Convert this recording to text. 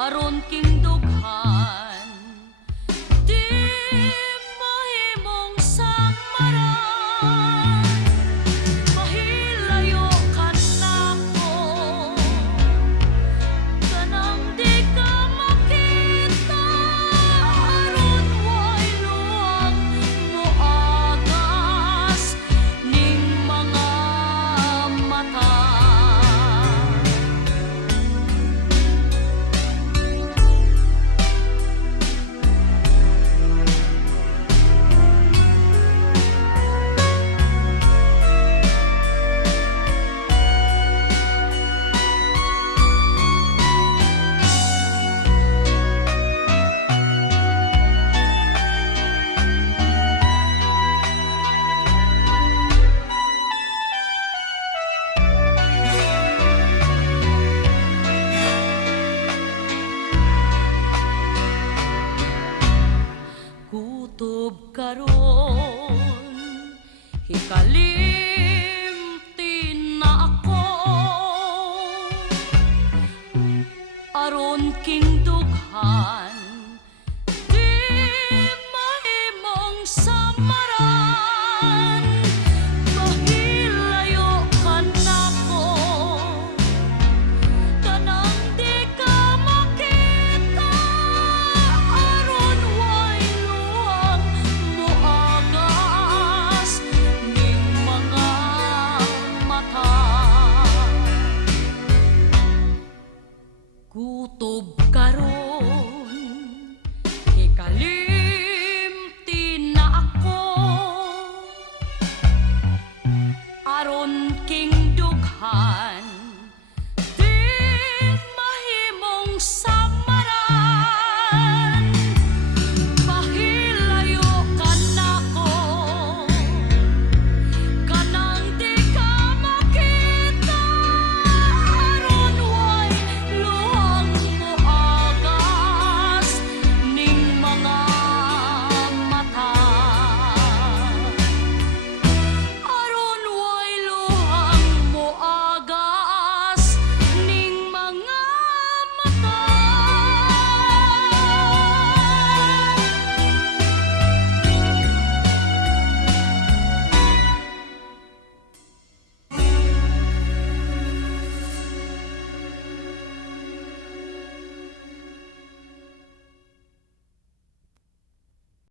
aron king dughan di mahimong samaran. Mahilayo ka nako, kanang di ka makita, aron way luwag moagas ning mga mata. Kutob karon hikalimti na ako, aron king dughan di mahimong samaran. Mahilayo ka nako, kanang di ka makita, aron way luwag moagas ning mga mata. Kutob karon